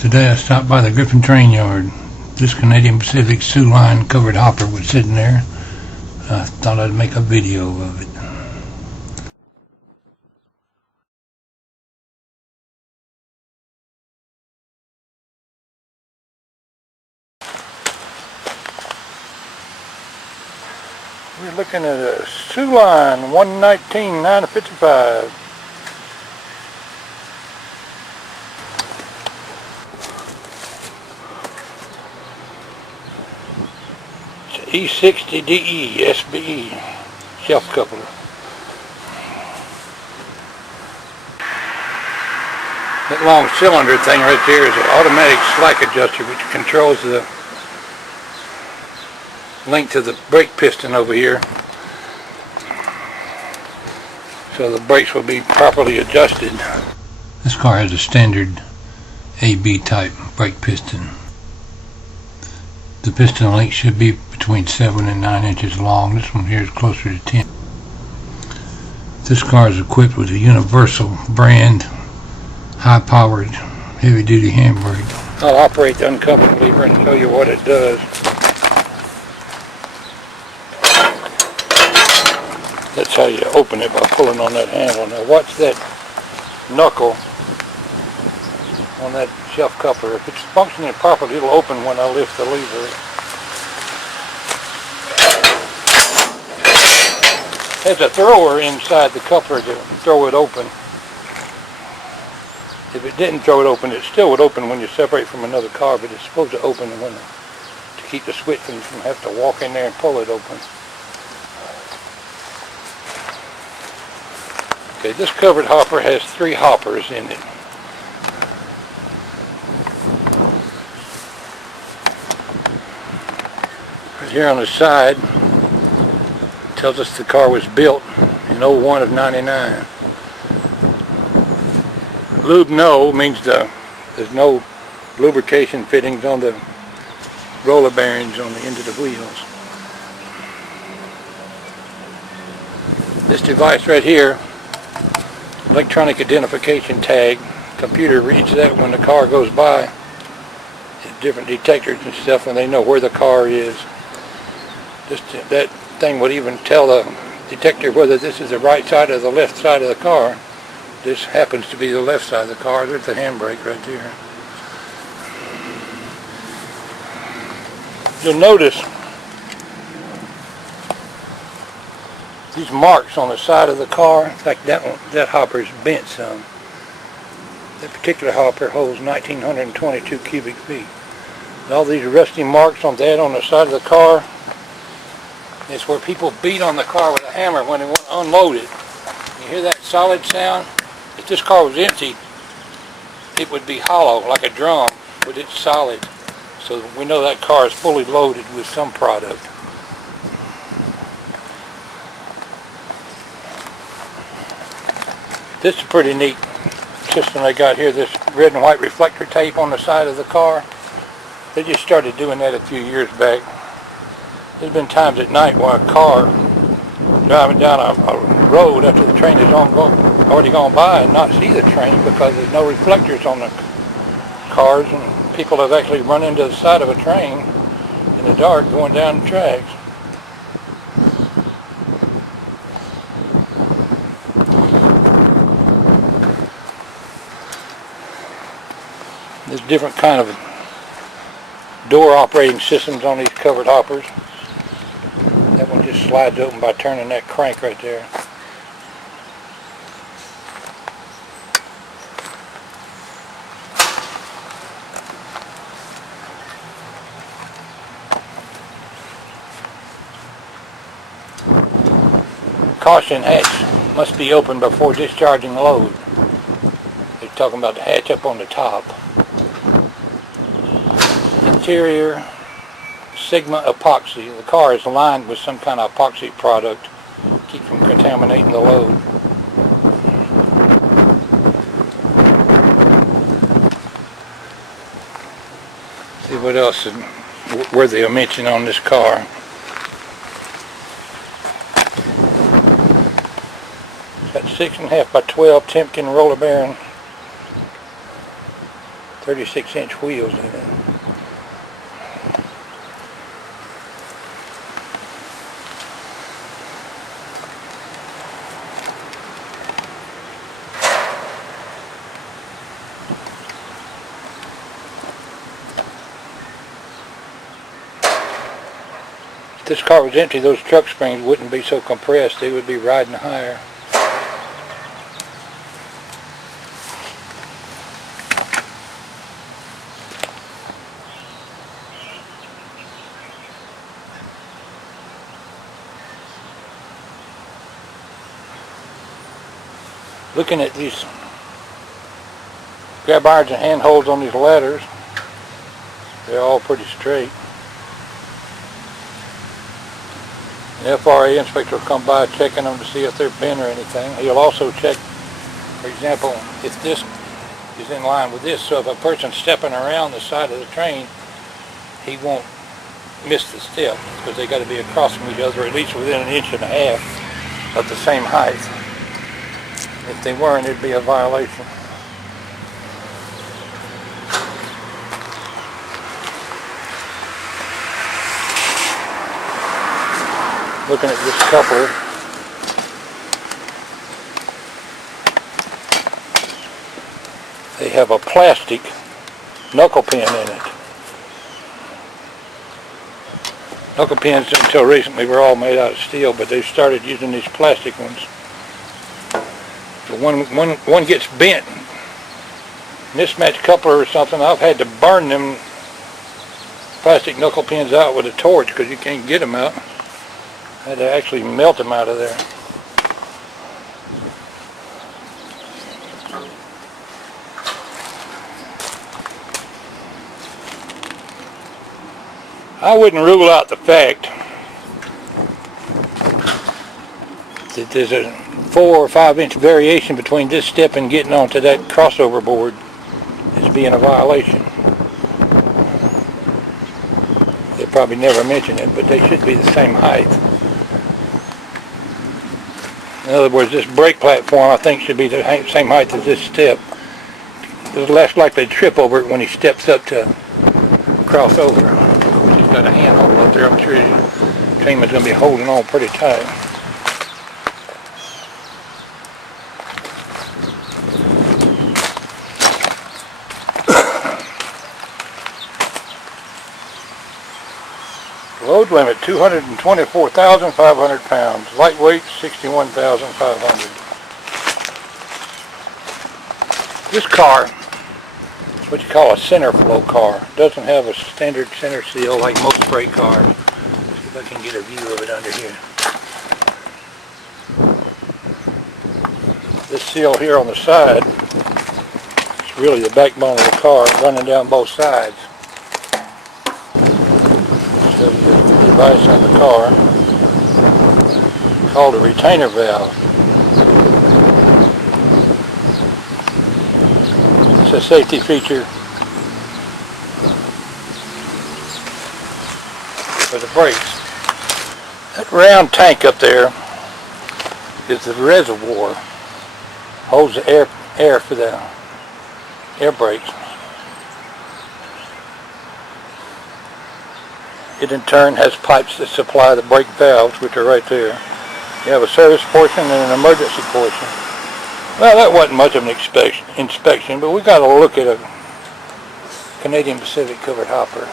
Today I stopped by the Griffin train yard. This Canadian Pacific SOO line covered hopper was sitting there. I thought I'd make a video of it. We're looking at a SOO line 119 955. E60DE SBE shelf coupler. That long cylinder thing right there is an automatic slack adjuster which controls the length of the brake piston over here, so the brakes will be properly adjusted. This car has a standard AB type brake piston. The piston length should be between 7 and 9 inches long. This one here is closer to 10. This car is equipped with a universal brand high-powered heavy-duty Hamburg. I'll operate the uncoupling lever and show you what it does. That's how you open it, by pulling on that handle. Now watch that knuckle on that shelf coupler. If it's functioning properly, it'll open when I lift the lever. There's a thrower inside the coupler to throw it open. If it didn't throw it open, it still would open when you separate from another car, but it's supposed to open when to keep the switch from having to walk in there and pull it open. Okay, this covered hopper has 3 hoppers in it. Right here on the side tells us the car was built in 01 of 99. Lube no means there's no lubrication fittings on the roller bearings on the end of the wheels. This device right here, electronic identification tag, computer reads that when the car goes by. Different detectors and stuff, and they know where the car is. That thing would even tell the detector whether this is the right side or the left side of the car. This happens to be the left side of the car. There's the handbrake right there. You'll notice these marks on the side of the car. In fact, that hopper's bent some. That particular hopper holds 1,922 cubic feet. And all these rusty marks on the side of the car, it's where people beat on the car with a hammer when they want to unload it. You hear that solid sound? If this car was empty, it would be hollow like a drum, but it's solid. So we know that car is fully loaded with some product. This is a pretty neat system they got here, this red and white reflector tape on the side of the car. They just started doing that a few years back. There's been times at night where a car driving down a road after the train has already gone by and not see the train because there's no reflectors on the cars, and people have actually run into the side of a train in the dark going down the tracks. There's different kind of door operating systems on these covered hoppers. That one just slides open by turning that crank right there. Caution hatch must be opened before discharging load. They're talking about the hatch up on the top. Interior Sigma epoxy. The car is lined with some kind of epoxy product to keep from contaminating the load. See what else is worthy of mention on this car. Got 6.5 by 12 Timken roller bearing, 36-inch wheels in it. If this car was empty, those truck springs wouldn't be so compressed. They would be riding higher. Looking at these grab irons and handholds on these ladders, they're all pretty straight. The FRA inspector will come by checking them to see if they're bent or anything. He'll also check, for example, if this is in line with this. So if a person's stepping around the side of the train, he won't miss the step because they got to be across from each other, at least within 1.5 inches of the same height. If they weren't, it'd be a violation. Looking at this coupler, they have a plastic knuckle pin in it. Knuckle pins until recently were all made out of steel, but they started using these plastic ones. So one gets bent, mismatched coupler or something. I've had to burn them plastic knuckle pins out with a torch because you can't get them out. I had to actually melt them out of there. I wouldn't rule out the fact that there's a 4 or 5 inch variation between this step and getting onto that crossover board as being a violation. They probably never mention it, but they should be the same height. In other words, this brake platform I think should be the same height as this step. There's less likely to trip over it when he steps up to cross over. Of course, he's got a handhold up there. I'm sure the trainman's going to be holding on pretty tight. Load limit 224,500 pounds. Lightweight 61,500. This car is what you call a center flow car. It doesn't have a standard center seal like most freight cars. Let's see if I can get a view of it under here. This seal here on the side is really the backbone of the car, running down both sides. So the device on the car called a retainer valve. It's a safety feature for the brakes. That round tank up there is the reservoir. Holds the air for the air brakes. It in turn has pipes that supply the brake valves, which are right there. You have a service portion and an emergency portion. Well, that wasn't much of an inspection, but we got to look at a Canadian Pacific covered hopper.